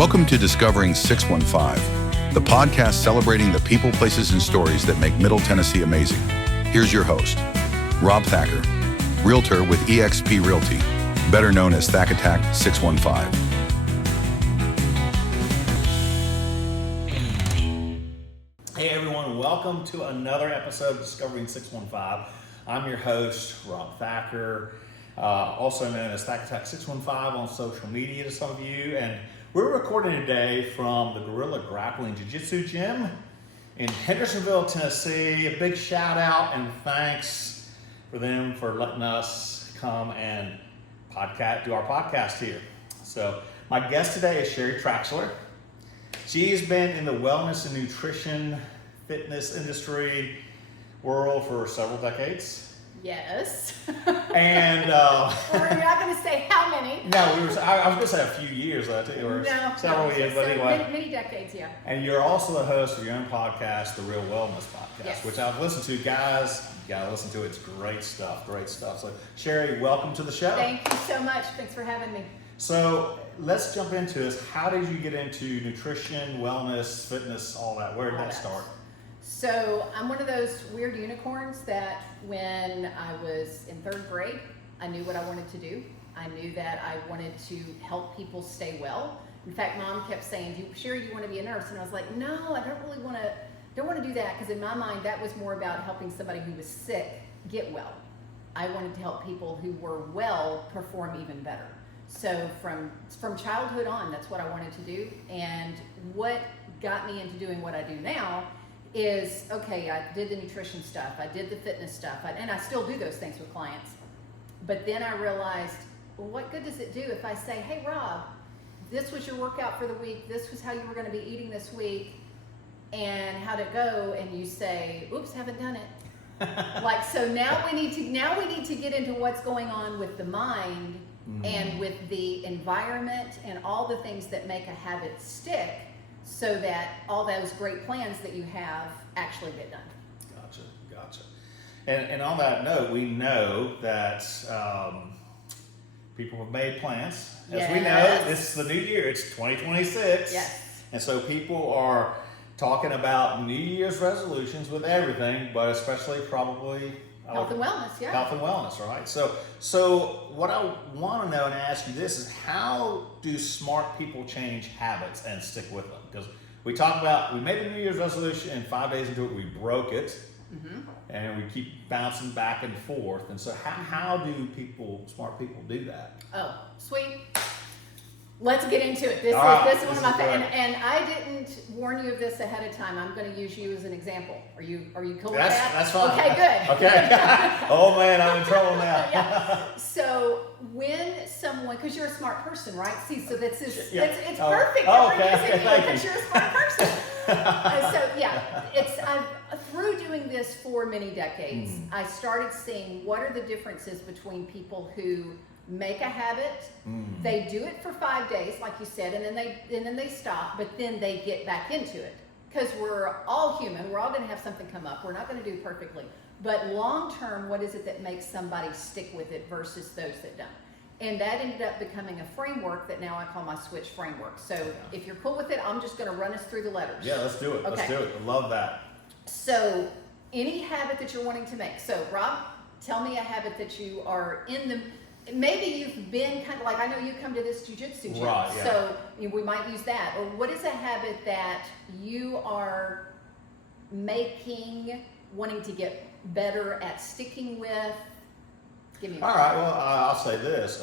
Welcome to Discovering 615, the podcast celebrating the people, places, and stories that make Middle Tennessee amazing. Here's your host, Rob Thacker, realtor with eXp Realty, better known as Thack Attack 615. Hey everyone, welcome to another episode of Discovering 615. I'm your host, Rob Thacker, also known as Thack Attack 615 on social media to some of you. And we're recording today from the Gorilla Grappling Jiu-Jitsu Gym in Hendersonville, Tennessee. A big shout out and thanks for them for letting us come and do our podcast here. So my guest today is Sheri Traxler. She's been in the wellness and nutrition fitness industry world for several decades. Yes. And we're not going to say how many. No, I was going to say a few years, or several years, but anyway. Many decades, yeah. And you're also the host of your own podcast, The Real Wellness Podcast, yes, which I've listened to. Guys, you got to listen to it. It's great stuff. So, Sheri, welcome to the show. Thank you so much. Thanks for having me. So let's jump into this. How did you get into nutrition, wellness, fitness, all that? Where did that start? So I'm one of those weird unicorns that when I was in third grade, I knew what I wanted to do. I knew that I wanted to help people stay well. In fact, Mom kept saying, Sheri, do you want to be a nurse? And I was like, no, I don't really want to do that, because in my mind that was more about helping somebody who was sick get well. I wanted to help people who were well perform even better. So from childhood on, that's what I wanted to do. And what got me into doing what I do now is, okay, I did the nutrition stuff, I did the fitness stuff, and I still do those things with clients. But then I realized, well, what good does it do if I say, hey, Rob, this was your workout for the week, this was how you were going to be eating this week, and how'd it go? And you say, oops, haven't done it. So now we need to get into what's going on with the mind and with the environment and all the things that make a habit stick, so that all those great plans that you have actually get done. Gotcha. And on that note, we know that people have made plans. As we know, it's the new year. It's 2026. Yes. And so people are talking about New Year's resolutions with everything, but especially probably Health and wellness, yeah. Health and wellness, right? So what I want to know and ask you this is, how do smart people change habits and stick with them? Because we made a New Year's resolution, and 5 days into it, we broke it, and we keep bouncing back and forth. And so how do smart people do that? Oh, sweet. Let's get into it. This is one of my favorites. And I didn't warn you of this ahead of time. I'm going to use you as an example. Are you cool with that? That's fine. Okay, good. Okay. Oh man, I'm in trouble now. Yeah. So when someone, because you're a smart person, right? See, so it's perfect. Okay. Because you're a smart person. Through doing this for many decades, I started seeing what are the differences between people who make a habit, they do it for 5 days, like you said, and then they stop, but then they get back into it. Because we're all human, we're all going to have something come up. We're not going to do perfectly. But long term, what is it that makes somebody stick with it versus those that don't? And that ended up becoming a framework that now I call my switch framework. So if you're cool with it, I'm just going to run us through the letters. Yeah, let's do it. Okay. Let's do it. I love that. So any habit that you're wanting to make. So Rob, tell me a habit that you are in the... Maybe you've been kind of like, I know you come to this jiu-jitsu gym, right, yeah. So we might use that. Or what is a habit that you are making, wanting to get better at sticking with? Give me All right, well, I'll say this.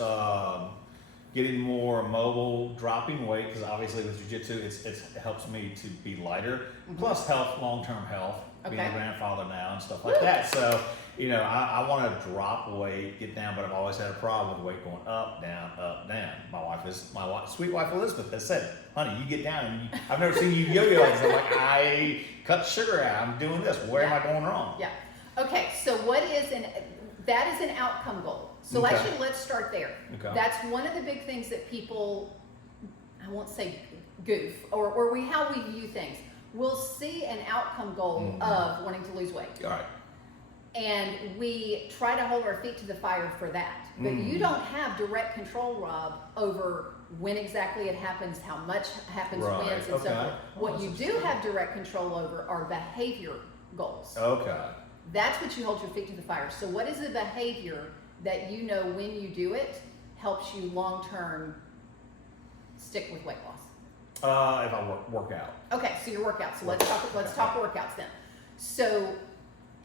Getting more mobile, dropping weight, because obviously with jiu-jitsu, it helps me to be lighter, plus health, long-term health, being a grandfather now and stuff like that. So, I want to drop weight, get down, but I've always had a problem with weight going up, down, up, down. My sweet wife Elizabeth has said, honey, you get down, and I've never seen you yo-yo. I'm like, I cut sugar out, I'm doing this. Where am I going wrong? Yeah. Okay, so that is an outcome goal. So actually, let's start there. Okay. That's one of the big things that people, I won't say goof, or how we view things. We'll see an outcome goal of wanting to lose weight. All right. And we try to hold our feet to the fire for that. But you don't have direct control, Rob, over when exactly it happens, how much happens, Right. when, and so Okay. forth. What Well, you that's do interesting. have direct control over are behavior goals. Okay. That's what you hold your feet to the fire. So what is a behavior that you know when you do it helps you long-term stick with weight loss? If I work out. Okay, so your workouts. So let's talk workouts then. So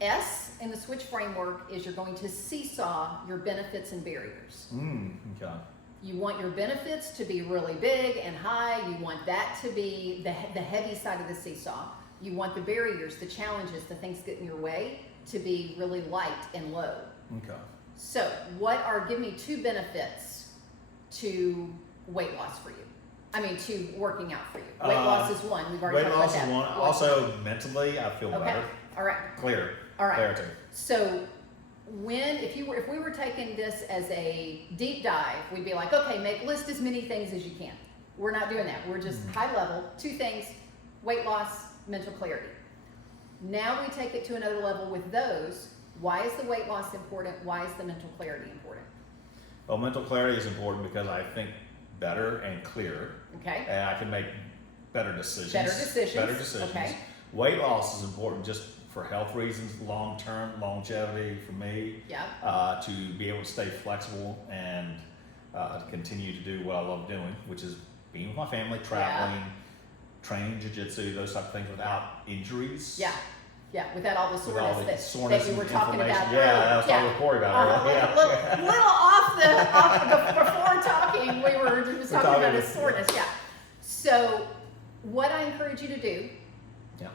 S in the switch framework is you're going to seesaw your benefits and barriers. Okay. You want your benefits to be really big and high. You want that to be the heavy side of the seesaw. You want the barriers, the challenges, the things that get in your way to be really light and low. Okay. So give me two benefits to weight loss for you. I mean, to working out for you. Weight loss is one. We've already Weight talked loss about is that. one. Also, mentally, I feel Okay. better. All right. Clear. All right. Clarity. So if we were taking this as a deep dive, we'd be like, okay, list as many things as you can. We're not doing that. We're just high level, two things: weight loss, mental clarity. Now we take it to another level with those. Why is the weight loss important? Why is the mental clarity important? Well, mental clarity is important because I think better and clearer, Okay. and I can make better decisions. Better decisions. Better decisions. Okay. Weight loss is important just for health reasons, long-term longevity for me. Yeah. To be able to stay flexible and continue to do what I love doing, which is being with my family, traveling, training jiu-jitsu, those type of things without injuries. Yeah. Yeah. Without all the With all soreness, the that soreness you were and talking about inflammation. earlier. Yeah, that's what I was worried about. Yeah. Little off before talking, we were just talking about his soreness. Yeah. So what I encourage you to do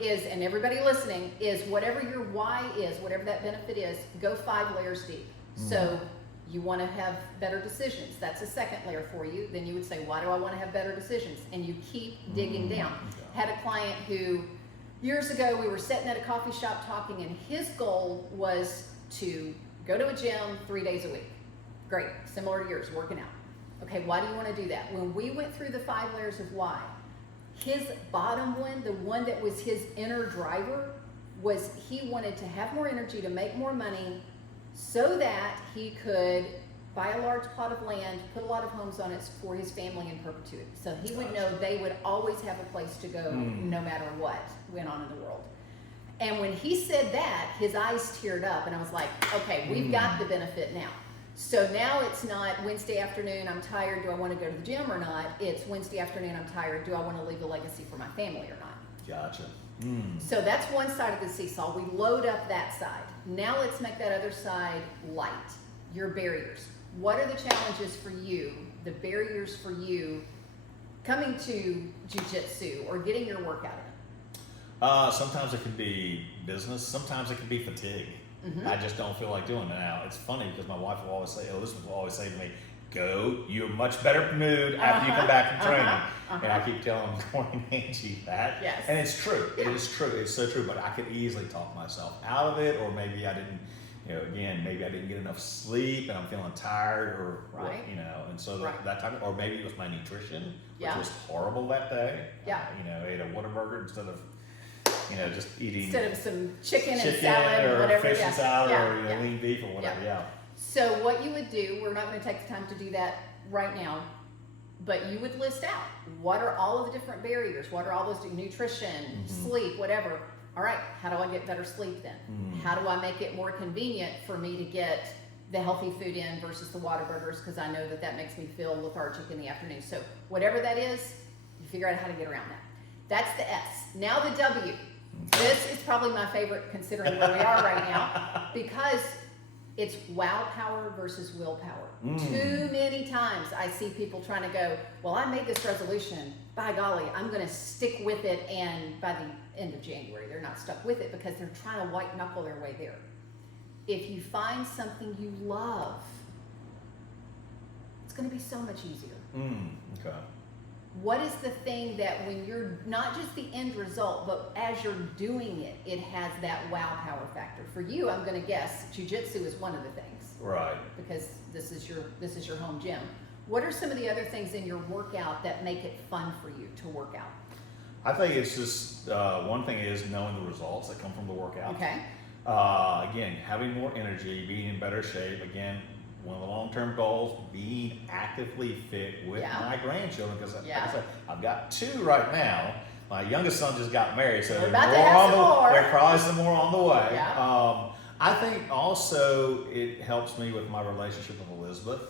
is, and everybody listening, is whatever your why is, whatever that benefit is, go 5 layers deep. So you want to have better decisions. That's a second layer for you. Then you would say, why do I want to have better decisions? And you keep digging down. Okay. Had a client who, years ago, we were sitting at a coffee shop talking, and his goal was to go to a gym 3 days a week. Great, similar to yours, working out. Okay, why do you want to do that? When we went through the 5 layers of why, his bottom one, the one that was his inner driver, was he wanted to have more energy to make more money so that he could buy a large plot of land, put a lot of homes on it for his family in perpetuity. So he would know they would always have a place to go no matter what went on in the world. And when he said that, his eyes teared up, and I was like, okay, we've got the benefit now. So now it's not Wednesday afternoon, I'm tired, do I want to go to the gym or not? It's Wednesday afternoon, I'm tired, do I want to leave a legacy for my family or not? Gotcha. So that's one side of the seesaw. We load up that side. Now let's make that other side light. Your barriers. What are the challenges for you, the barriers for you coming to jiu-jitsu or getting your workout in? Sometimes it can be business. Sometimes it can be fatigue. I just don't feel like doing it now. It's funny because my wife will always say, Elizabeth will always say to me, you're in much better mood after you come back from training. And I keep telling Angie that. Yes. And it's true. It is true. It's so true. But I could easily talk myself out of it, or maybe I didn't, maybe I didn't get enough sleep and I'm feeling tired, or, Right. and so Right. that type of, or maybe it was my nutrition, which Yeah. was horrible that day. Yeah. I ate a Whataburger instead of, just eating Instead of some chicken and salad or or whatever. fish and salad or yeah. lean beef or whatever. Yeah. So what you would do, we're not going to take the time to do that right now, but you would list out what are all of the different barriers, what are all those nutrition, sleep, whatever. All right, how do I get better sleep then? How do I make it more convenient for me to get the healthy food in versus the Whataburgers, because I know that makes me feel lethargic in the afternoon. So whatever that is, you figure out how to get around that. That's the S. Now the W. This is probably my favorite considering where we are right now, because it's wow power versus willpower. Too many times I see people trying to go, well, I made this resolution, by golly, I'm going to stick with it, and by the end of January, they're not stuck with it because they're trying to white knuckle their way there. If you find something you love, it's going to be so much easier. Okay. What is the thing that when you're, not just the end result, but as you're doing it, it has that wow power factor? For you, I'm going to guess jiu-jitsu is one of the things. Right. Because this is your home gym. What are some of the other things in your workout that make it fun for you to work out? I think it's just one thing is knowing the results that come from the workout. Okay. Again, having more energy, being in better shape. Again, one of the long-term goals, being actively fit with my grandchildren, because like I said, I've got 2 right now. My youngest son just got married, so We're about to have some more. There's probably some more on the way. Yeah. I think also it helps me with my relationship with Elizabeth,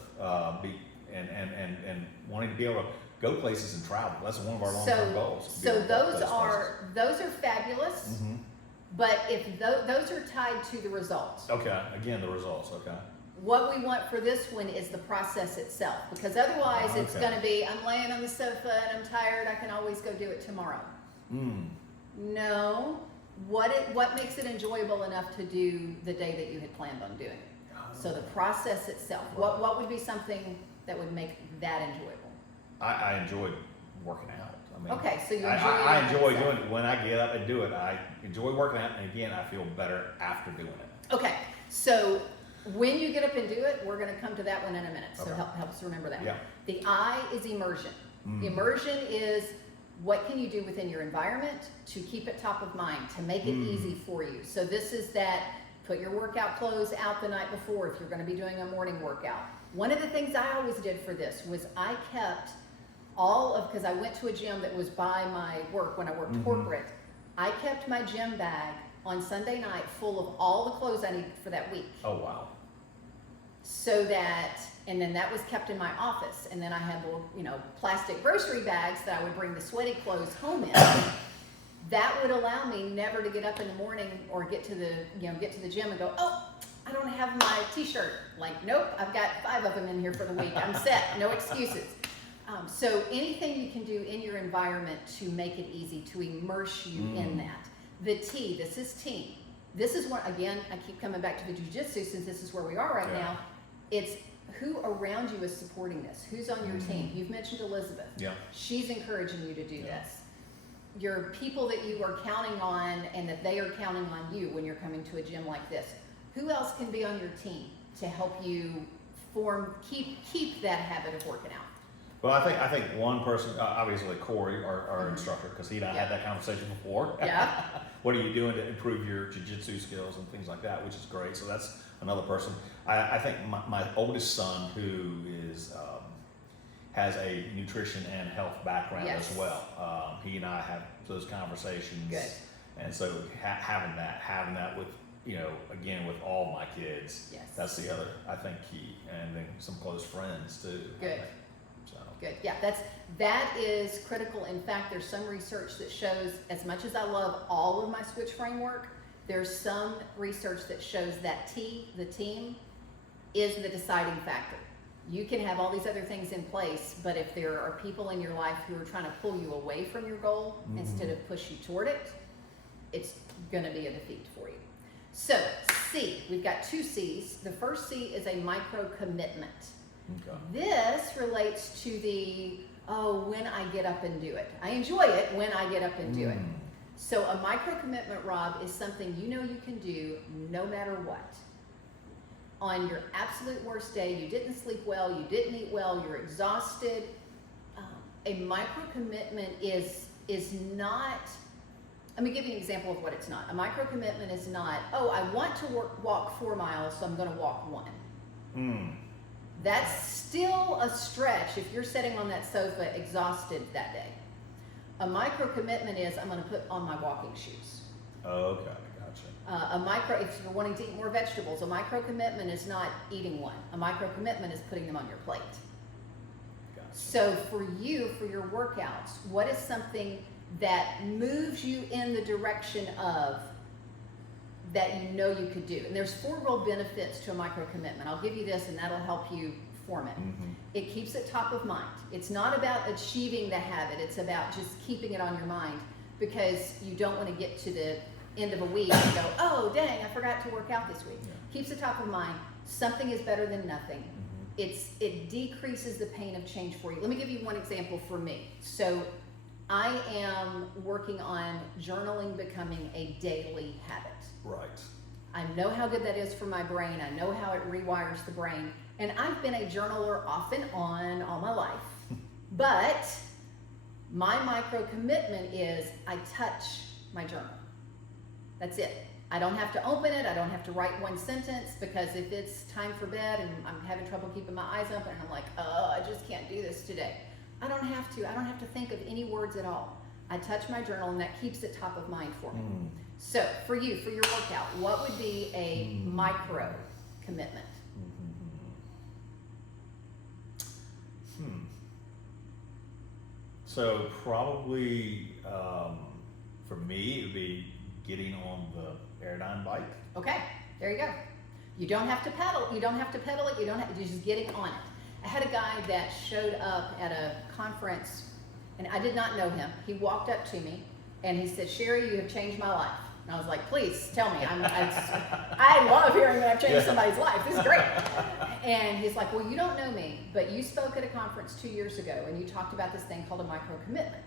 and wanting to be able to go places and travel. That's one of our long-term goals. So those are fabulous. Mm-hmm. But if those are tied to the results. Okay. Again, the results. Okay. What we want for this one is the process itself, because otherwise it's going to be, I'm laying on the sofa and I'm tired, I can always go do it tomorrow. No, what makes it enjoyable enough to do the day that you had planned on doing it? So the process itself, what would be something that would make that enjoyable? I enjoyed working out. I mean, okay, so you enjoy I enjoy doing it. When I get up and do it, I enjoy working out, and again, I feel better after doing it. Okay, so when you get up and do it, we're going to come to that one in a minute, so Okay. help us remember that. Yeah. The I is immersion. Immersion is what can you do within your environment to keep it top of mind, to make it easy for you. So this is that, put your workout clothes out the night before if you're going to be doing a morning workout. One of the things I always did for this was I kept because I went to a gym that was by my work when I worked corporate, I kept my gym bag on Sunday night full of all the clothes I needed for that week. Oh, wow. So that, and then that was kept in my office. And then I had little, plastic grocery bags that I would bring the sweaty clothes home in. That would allow me never to get up in the morning or get to the gym and go, oh, I don't have my t-shirt. Like, nope, I've got 5 of them in here for the week. I'm set, no excuses. So anything you can do in your environment to make it easy, to immerse you in that. The T, this is team. This is what, again, I keep coming back to the jiu-jitsu since this is where we are right now. It's who around you is supporting this. Who's on your team? You've mentioned Elizabeth. Yeah. She's encouraging you to do this. Your people that you are counting on and that they are counting on you when you're coming to a gym like this. Who else can be on your team to help you keep that habit of working out? Well, I think one person, obviously Corey, our instructor, because he and I had that conversation before. Yeah. What are you doing to improve your jiu-jitsu skills and things like that, which is great. So that's another person. I think my oldest son, who has a nutrition and health background as well. He and I have those conversations. Good. And so having that with, again, with all my kids, that's the other, I think, key. And then some close friends too. Good. Good. Yeah, that is critical. In fact, there's some research that shows, as much as I love all of my switch framework, there's some research that shows that the team, is the deciding factor. You can have all these other things in place, but if there are people in your life who are trying to pull you away from your goal instead of push you toward it, it's going to be a defeat for you. So C, we've got 2 C's. The first C is a micro commitment. Okay. This relates to when I get up and do it. I enjoy it when I get up and do it. So a micro commitment, Rob, is something you can do no matter what. On your absolute worst day, you didn't sleep well, you didn't eat well, you're exhausted. A micro commitment is not, let me give you an example of what it's not. A micro commitment is not, I want to walk 4 miles, so I'm going to walk 1. That's still a stretch if you're sitting on that sofa exhausted that day. A micro commitment is, I'm going to put on my walking shoes. Okay, gotcha. If you're wanting to eat more vegetables, a micro commitment is not eating one. A micro commitment is putting them on your plate. Gotcha. So for your workouts, what is something that moves you in the direction of that you could do? And there's 4 real benefits to a micro commitment. I'll give you this and that'll help you form it. It keeps it top of mind. It's not about achieving the habit. It's about just keeping it on your mind, because you don't want to get to the end of a week and go, oh dang, I forgot to work out this week. Keeps it top of mind. Something is better than nothing. It decreases the pain of change for you. Let me give you one example for me. So I am working on journaling becoming a daily habit. Right. I know how good that is for my brain. I know how it rewires the brain. And I've been a journaler off and on all my life. But my micro commitment is I touch my journal. That's it. I don't have to open it. I don't have to write one sentence, because if it's time for bed and I'm having trouble keeping my eyes open and I'm like, oh, I just can't do this today. I don't have to. I don't have to think of any words at all. I touch my journal, and that keeps it top of mind for me. So for you, for your workout, what would be a micro commitment? So probably for me, it would be getting on the Airdyne bike. Okay, there you go. You don't have to pedal. You don't have to pedal it. You don't have to, just getting on it. I had a guy that showed up at a conference, and I did not know him. He walked up to me and he said, "Sheri, you have changed my life." And I was like, "Please tell me." I love hearing that I've changed somebody's life. This is great. And he's like, "Well, you don't know me, but you spoke at a conference 2 years ago and you talked about this thing called a micro commitment."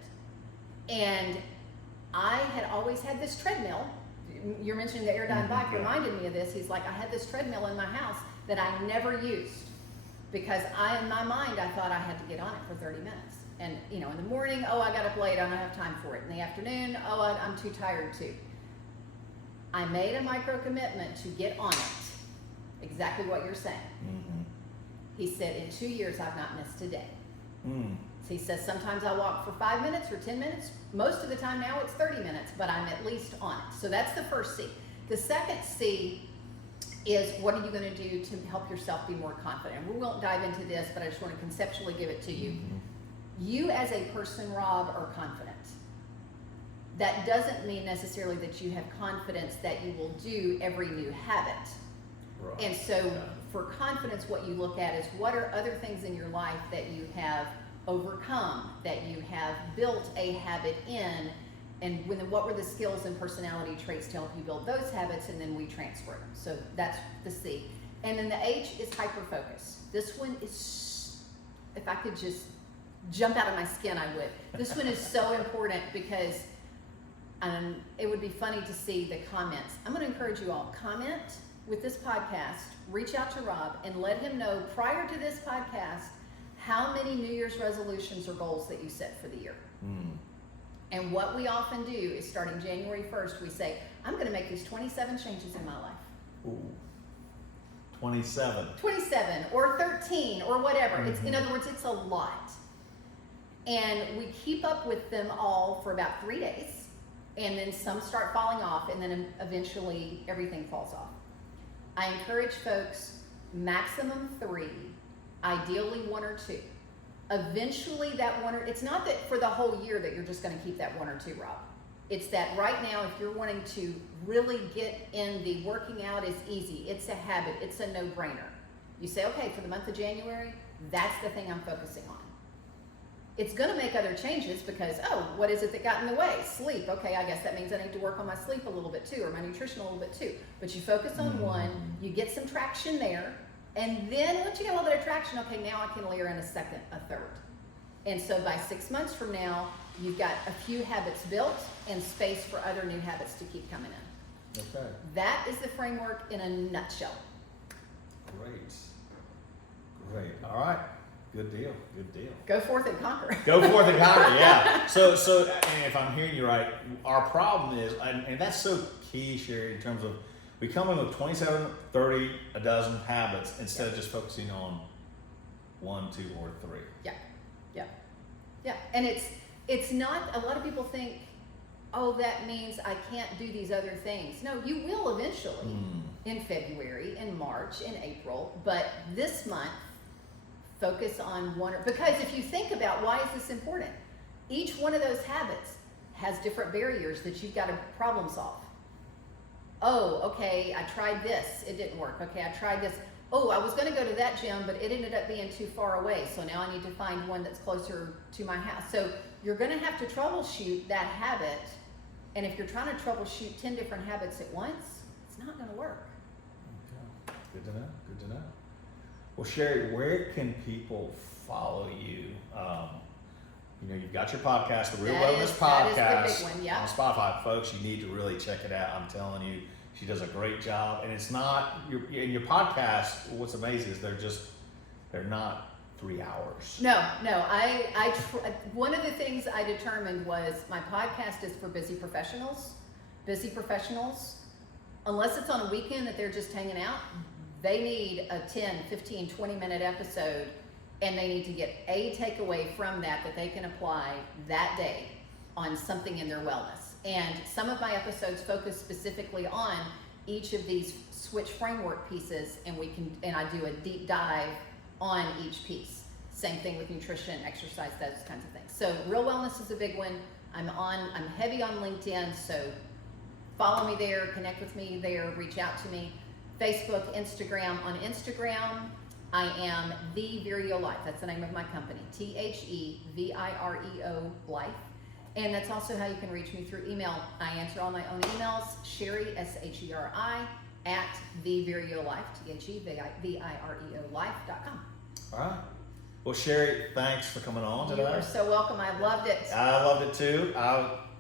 And I had always had this treadmill. You're mentioning the Airdyne bike reminded me of this. He's like, I had this treadmill in my house that I never used, because in my mind, I thought I had to get on it for 30 minutes. And, in the morning, oh, I got up late, I don't have time for it. In the afternoon, oh, I'm too tired to. I made a micro commitment to get on it. Exactly what you're saying. He said, in 2 years, I've not missed a day. So he says, sometimes I walk for 5 minutes or 10 minutes. Most of the time now it's 30 minutes, but I'm at least on it. So that's the first C. The second C is, what are you going to do to help yourself be more confident? We won't dive into this, but I just want to conceptually give it to you. You as a person, Rob, are confident. That doesn't mean necessarily that you have confidence that you will do every new habit. Right. And so for confidence, what you look at is, what are other things in your life that you have overcome, that you have built a habit in, and what were the skills and personality traits to help you build those habits, and then we transfer them. So that's the C. And then the H is hyper-focus. This one is, if I could just jump out of my skin, I would. This one is so important, because it would be funny to see the comments. I'm going to encourage you all, comment with this podcast, reach out to Rob, and let him know prior to this podcast how many New Year's resolutions or goals that you set for the year. And what we often do is, starting January 1st, we say, I'm going to make these 27 changes in my life. Ooh. 27 or 13 or whatever. It's, in other words, it's a lot. And we keep up with them all for about 3 days, and then some start falling off, and then eventually everything falls off. I encourage folks, maximum 3, ideally 1 or 2. Eventually that 1 or, it's not that for the whole year that you're just going to keep that 1 or 2, Rob. It's that right now, if you're wanting to really get in, the working out is easy. It's a habit. It's a no-brainer. You say, okay, for the month of January, that's the thing I'm focusing on. It's going to make other changes, because, oh, what is it that got in the way? Sleep. Okay, I guess that means I need to work on my sleep a little bit too, or my nutrition a little bit too. But you focus on one, you get some traction there, and then once you get a little bit of traction, okay, now I can layer in a second, a third. And so by 6 months from now, you've got a few habits built and space for other new habits to keep coming in. Okay. That is the framework in a nutshell. Great. All right. Good deal. Go forth and conquer. Go forth and conquer, yeah. So and if I'm hearing you right, our problem is, and that's so key, Sheri, in terms of, we come in with 27, 30, a dozen habits instead of just focusing on 1, 2, or 3. Yeah. And it's not, a lot of people think, oh, that means I can't do these other things. No, you will eventually in February, in March, in April, but this month, focus on one, because if you think about, why is this important? Each one of those habits has different barriers that you've got to problem solve. Oh, okay, I tried this, it didn't work. Okay, I tried this. Oh, I was going to go to that gym, but it ended up being too far away. So now I need to find one that's closer to my house. So you're going to have to troubleshoot that habit. And if you're trying to troubleshoot 10 different habits at once, it's not going to work. Okay. Good to know. Well, Sheri, where can people follow you? You've got your podcast, the Real Wellness Podcast, that is the big one, yeah. On Spotify. Folks, you need to really check it out. I'm telling you, she does a great job. And it's not, in your podcast, what's amazing is they're not 3 hours. No. One of the things I determined was, my podcast is for busy professionals unless it's on a weekend that they're just hanging out, they need a 10, 15, 20-minute episode, and they need to get a takeaway from that they can apply that day on something in their wellness. And some of my episodes focus specifically on each of these switch framework pieces, and I do a deep dive on each piece. Same thing with nutrition, exercise, those kinds of things. So real wellness is a big one. I'm heavy on LinkedIn, so follow me there, connect with me there, reach out to me. Facebook, Instagram. On Instagram, I am The Vireo Life. That's the name of my company, TheVireo Life. And that's also how you can reach me through email. I answer all my own emails, Sheri, SHERI, at TheVireoLife, TheVireoLife.com. All right. Well, Sheri, thanks for coming on today. You are so welcome. I loved it. I loved it too.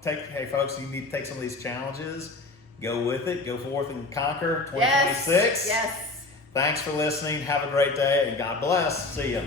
Hey folks, you need to take some of these challenges, go with it, go forth and conquer 2026. Yes. Thanks for listening. Have a great day and God bless. See you.